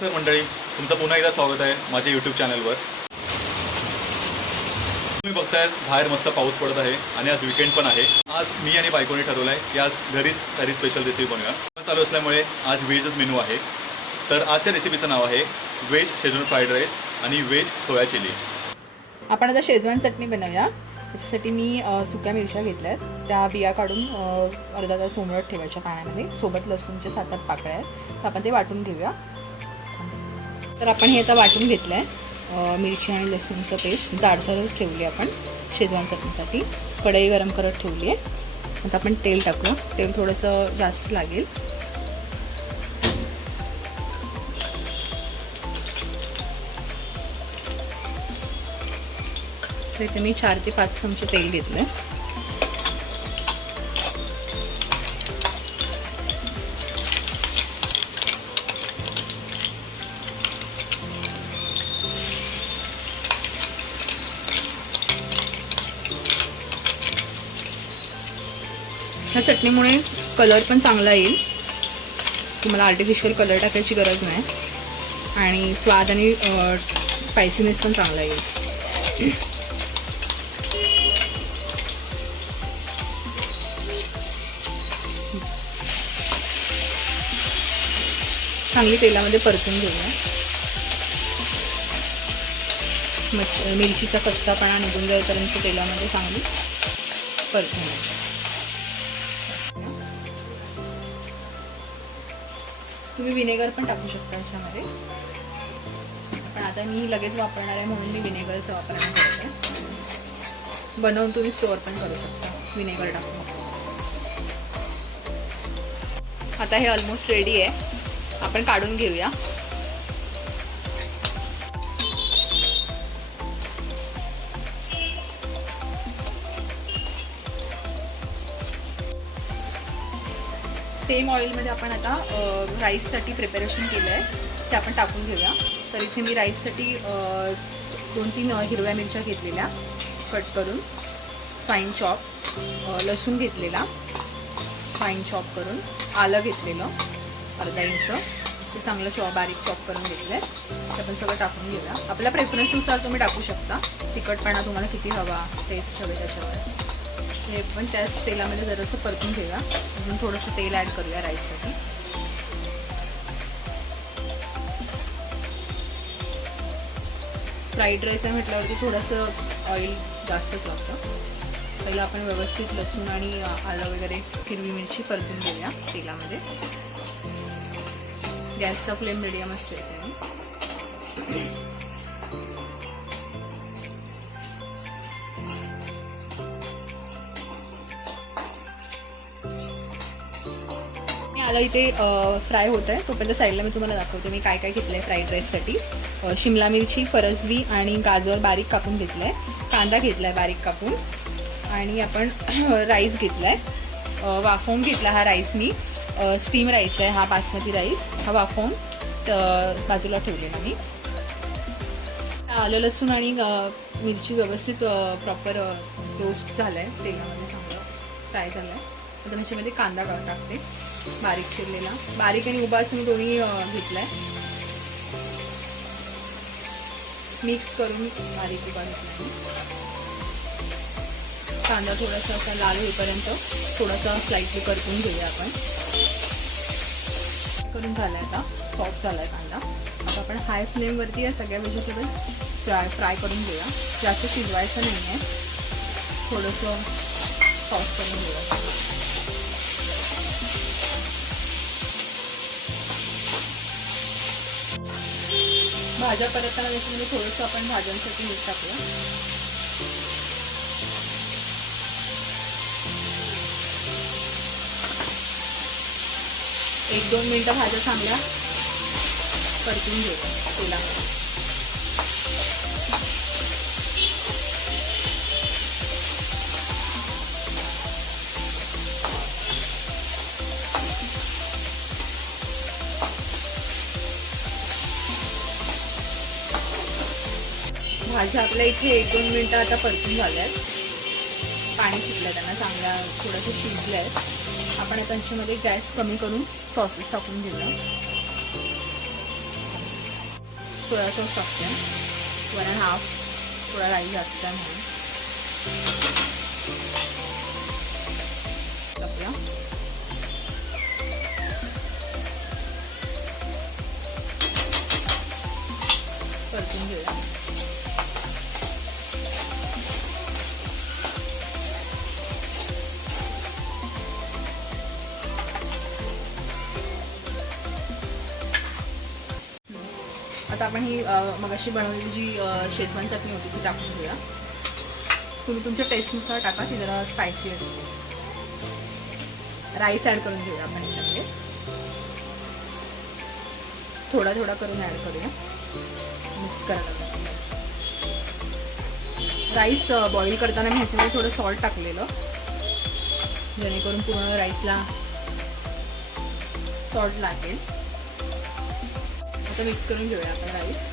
नमस्कार मंडळी, तुमचं पुन्हा एकदा स्वागत आहे माझ्या यूट्यूब चॅनलवर. तुम्ही बघताय बाहेर मस्त पाऊस पडत आहे आणि आज वीकेंड पण आहे. आज मी आणि बायकोने ठरवलं आहे की आज घरीच काही स्पेशल रेसिपी बनवूया. चालू असल्यामुळे आज व्हेजच मेनू आहे. तर आजच्या रेसिपीचं नाव आहे व्हेज शेजवान फ्राईड राईस आणि व्हेज सोया चिली. आपण आता शेजवान चटणी बनवूया. त्याच्यासाठी मी सुक्या मिरच्या घेतल्या आहेत. त्या बिया काढून अर्धा तास उमळत ठेवायच्या पाण्यामध्ये. सोबत लसूणच्या 7-8 पाकळ्या आहेत. तर आपण ते वाटून घेऊया. तर आपण हे आता वाटून घेतलं आहे. मिरची आणि लसूणचं पेस्ट जाडसरच ठेवली आपण शेजवान चटणीसाठी. कढई गरम करत ठेवली आहे. आता आपण तेल टाकूया. तेल थोडंसं जास्त लागेल. तर इथे मी 4 ते 5 चमचे तेल घेतलं. ह्या चटणीमुळे कलर पण चांगला येईल. तुम्हाला आर्टिफिशियल कलर टाकायची गरज नाही आणि स्वाद आणि स्पायसीनेस पण चांगला येईल. चांगली तेलामध्ये परतून घेऊया. मिरचीचा कच्चापणा निघून जाईपर्यंत तेलामध्ये चांगली परतून घ्यायची. तुम्ही विनेगर पण टाकू शकता याच्यामध्ये, पण आता मी लगेच वापरणार आहे म्हणून मी विनेगरचा वापर करते. बनवून तुम्ही स्टोअर पण करू शकता विनेगर टाकून. आता हे ऑलमोस्ट रेडी आहे. आपण काढून घेऊया. सेम ऑइलमध्ये आपण आता राईससाठी प्रिपरेशन केलं आहे ते आपण टाकून घेऊया. तर इथे मी राईससाठी 2-3 हिरव्या मिरच्या घेतलेल्या कट करून, फाईन चॉप लसूण घेतलेला फाईन चॉप करून, आलं घेतलेलं अर्धा इंच ते चांगलं बारीक चॉप करून घेतलं आहे. ते आपण सगळं टाकून घेऊया. आपल्या प्रेफरन्सनुसार तुम्ही टाकू शकता. तिखटपणा तुम्हाला किती हवा, टेस्ट हवे त्याच्यावर. हे पण त्याच तेलामध्ये जरासं परतून घेऊया. अजून थोडंसं तेल ॲड करूया राईससाठी. फ्राईड राईस आहे म्हटल्यावरती थोडंसं ऑइल जास्तच लागतं. पहिलं आपण व्यवस्थित लसूण आणि आलं वगैरे हिरवी मिरची परतून घेऊया तेलामध्ये. गॅसचा फ्लेम मिडियम असतो इथे. आलं इथे फ्राय होत आहे. तोपर्यंत साईडला मी तुम्हाला दाखवते मी काय काय घेतलं आहे फ्राईड राईससाठी. शिमला मिरची, फरसबी आणि गाजर बारीक कापून घेतलं आहे. कांदा घेतला आहे बारीक कापून. आणि आपण राईस घेतला आहे. वाफवून घेतला हा राईस मी. स्टीम राईस आहे हा, बासमती राईस. हा वाफवून बाजूला ठेवलेला मी. आलं लसूण आणि मिरची व्यवस्थित प्रॉपर रोस्ट झालं आहे तेलामध्ये, चांगलं फ्राय झालं आहे. आता ह्याच्यामध्ये कांदा टाकते बारीक चिरलेला. बारीक आणि उभा असं मी दोन्ही घेतला आहे. मिक्स करून बारीक उभा घेतला. कांदा थोडासा असा लाल होईपर्यंत थोडासा स्लाइटली परतून घेऊया आपण. करून झालाय आता, सॉफ्ट झालाय कांदा. आता आपण हाय फ्लेमवरती या सगळ्या व्हेजिटेबल्स फ्राय करून घेऊया. जास्त शिजवायचं नाही आहे, थोडंसं सॉफ्ट करून घेऊया. भाज्या परतताना त्याच्यामध्ये थोडंसं आपण भाज्यांसाठी मीठ टाकूया. एक 2 मिनिटं भाज्या चांगल्या परतून घेऊया तेलामध्ये. भाज्या आपल्या इथे 1-2 मिनिटं आता परतून झाल्या आहेत. पाणी सुटलं त्यांना, चांगल्या थोडंसं शिजलं आहे. आपण आता त्यांच्यामध्ये गॅस कमी करून सॉसेस टाकून घेऊया. सोया सॉस टाकते, 1.5, थोडा राईस जास्त आहे म्हणून टाकूया. परतून घेऊया. आता आपण ही मगाशी बनवलेली जी शेजवान चटणी होती ती टाकून घेऊया. तुम्ही तुमच्या टेस्टनुसार टाका, ती जरा स्पायसी असते. राईस ॲड करून घेऊया आपण ह्याच्यामध्ये, थोडा थोडा करून ॲड करूया, मिक्स करायला. राईस बॉईल करताना मी ह्याच्यामध्ये थोडं सॉल्ट टाकलेलं, जेणेकरून पूर्ण राईसला सॉल्ट लागेल. आता मिक्स करून घेऊया आपण राईस.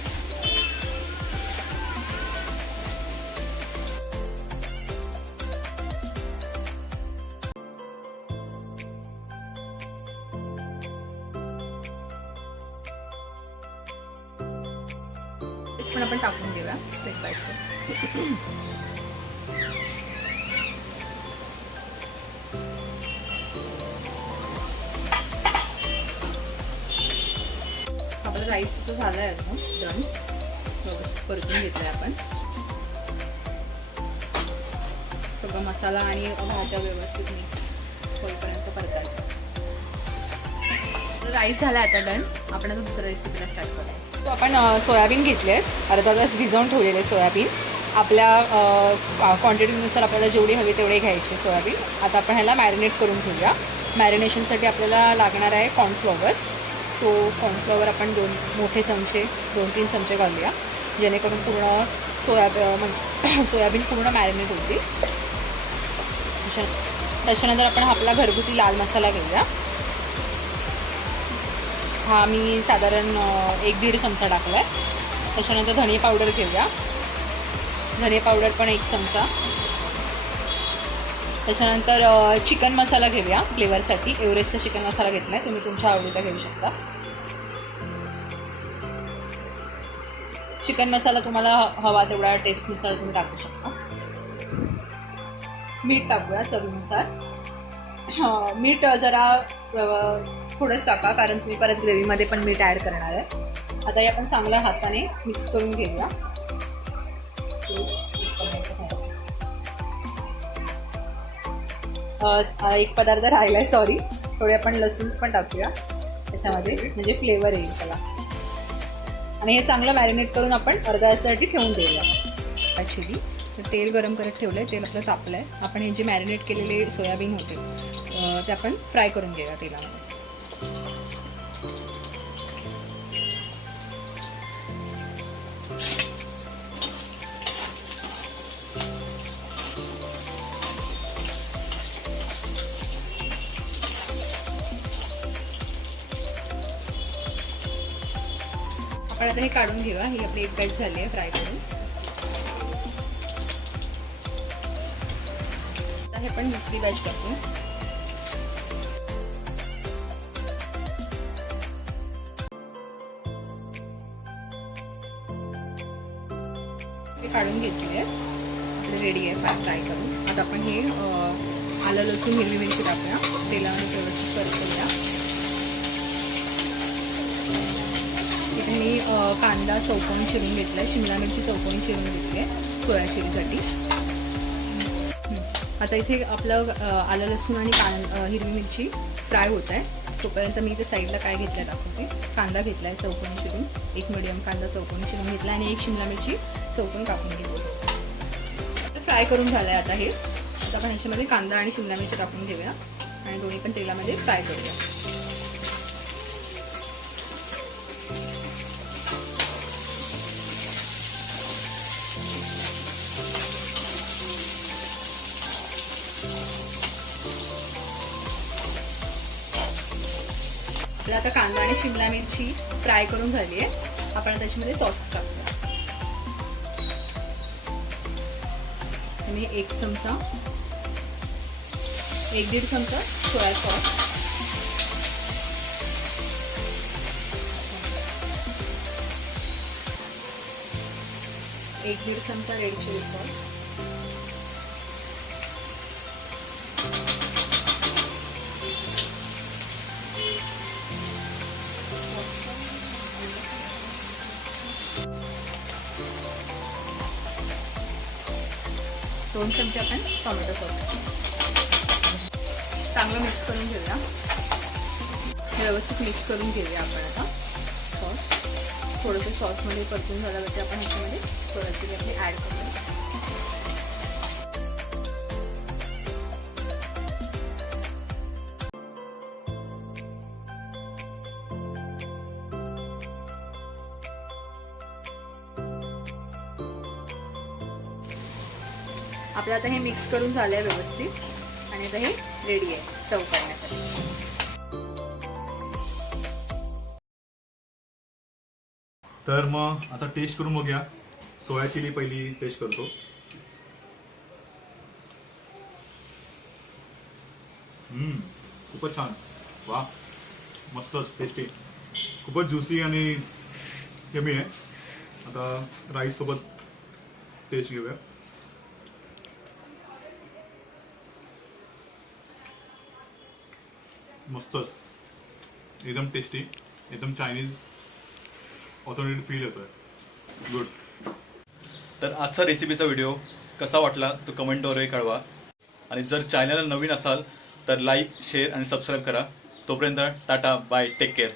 पण आपण टाकून घेऊया स्टेप बाय स्टेप. आपला राईस तर झाला आहे ऑलमोस्ट डन. परतून घेतलाय आपण. सगळं मसाला आणि भाज्या व्यवस्थित मिक्स होईपर्यंत परतायचं. राईस झाला आता डन. आपण आता दुसऱ्या रेसिपीला स्टार्ट करूया. तो आपण सोयाबीन घेतले आहेत, अर्धा तास भिजवून ठेवलेले सोयाबीन. आपल्या क्वांटिटीनुसार आपल्याला जेवढी हवी तेवढे घ्यायचे सोयाबीन. आता आपण ह्याला मॅरिनेट करून ठेवूया. मॅरिनेशनसाठी आपल्याला लागणार आहे कॉर्नफ्लॉवर. सो कॉर्नफ्लॉवर आपण 2 मोठे चमचे, 2-3 चमचे घालूया, जेणेकरून पूर्ण सोयाबीन पूर्ण मॅरिनेट होती. त्याच्यानंतर आपण आपला घरगुती लाल मसाला घेऊया. हा मी साधारण 1-1.5 चमचा टाकला आहे. त्याच्यानंतर धने पावडर घेऊया. धने पावडर पण 1 चमचा. त्याच्यानंतर चिकन मसाला घेऊया फ्लेवरसाठी. एव्हरेस्टचा चिकन मसाला घेतला आहे, तुम्ही तुमच्या आवडीचा घेऊ शकता. चिकन मसाला तुम्हाला हवा तेवढा टेस्टनुसार तुम्ही टाकू शकता. मीठ टाकूया चवीनुसार. मीठ जरा थोडंच टाका, कारण तुम्ही परत ग्रेव्हीमध्ये पण मीठ ॲड करणार आहे. आता हे आपण चांगल्या हाताने मिक्स करून घेऊया. एक पदार्थ राहिला आहे, सॉरी. थोडे आपण लसूण पण टाकूया त्याच्यामध्ये, म्हणजे फ्लेवर येईल त्याला. आणि हे चांगलं मॅरिनेट करून आपण अर्ध्या तासासाठी ठेवून देऊया. ॲक्च्युली तेल गरम करत ठेवलं आहे, तेल आपलं तापलं आहे. आपण हे जे मॅरिनेट केलेले सोयाबीन होते ते आपण फ्राय करून घेऊया तेलामध्ये. आपण आता हे काढून घेऊया. ही आपली एक बॅच झाली आहे फ्राय करून. आता हे पण दुसरी बॅच टाकू. हे काढून घेतली आहे, आपले रेडी आहे फ्राय करून. आता आपण हे आलं लसूण हिरवी मिरची टाकूया. तेलामध्ये व्यवस्थित परतूया. इथे मी कांदा चौकोनी चिरून घेतला आहे, शिमला मिरची चौकोनी चिरून घेतली आहे सोया चिलीसाठी. आता इथे आपलं आलं लसूण आणि हिरवी मिरची फ्राय होत आहे. तोपर्यंत मी इथे साईडला काय घेतलं दाखवते. कांदा घेतला आहे चौकोनी चिरून, एक मिडियम कांदा चौकोनी चिरून घेतला आणि एक शिमला मिरची चौकोनी कापून घेतली. फ्राय करून झालं आहे आता हे. आता आपण ह्याच्यामध्ये कांदा आणि शिमला मिरची टाकून घेऊया आणि दोन्ही पण तेलामध्ये फ्राय करूया. आपला आता कांदा आणि शिमला मिरची फ्राय करून झाली आहे. आपण त्याच्यामध्ये सॉसेस टाकूया. मी 1 चमचा, 1-1.5 चमचा सोया सॉस, 1-1.5 चमचा रेड चिली सॉस, दोन चमचे आपण टोमॅटो सॉस. चांगलं मिक्स करून घेऊया. व्यवस्थित मिक्स करून घेऊया आपण आता सॉस. थोडंसं सॉसमध्ये परतून झाल्यावरती आपण ह्याच्यामध्ये सोया चिली आपली ॲड करूया. आपलं आता हे मिक्स करून झालंय व्यवस्थित आणि आता हे रेडी आहे सर्व करण्यासाठी. तर मग आता टेस्ट करून बघूया. सोया चिली पहिली टेस्ट करतो. खूपच छान. वा, मस्तच टेस्टी. खूपच ज्युसी आणि यमी आहे. आता राईस सोबत टेस्ट घेऊया. मस्तच, एकदम टेस्टी, एकदम चायनीज ऑथेंटिक फील येतोय. गुड. तर आजचा रेसिपीचा व्हिडिओ कसा वाटला तो कमेंटद्वारे कळवा. आणि जर चॅनलला नवीन असाल तर लाईक, शेअर आणि सबस्क्राईब करा. तोपर्यंत टाटा, बाय, टेक केअर.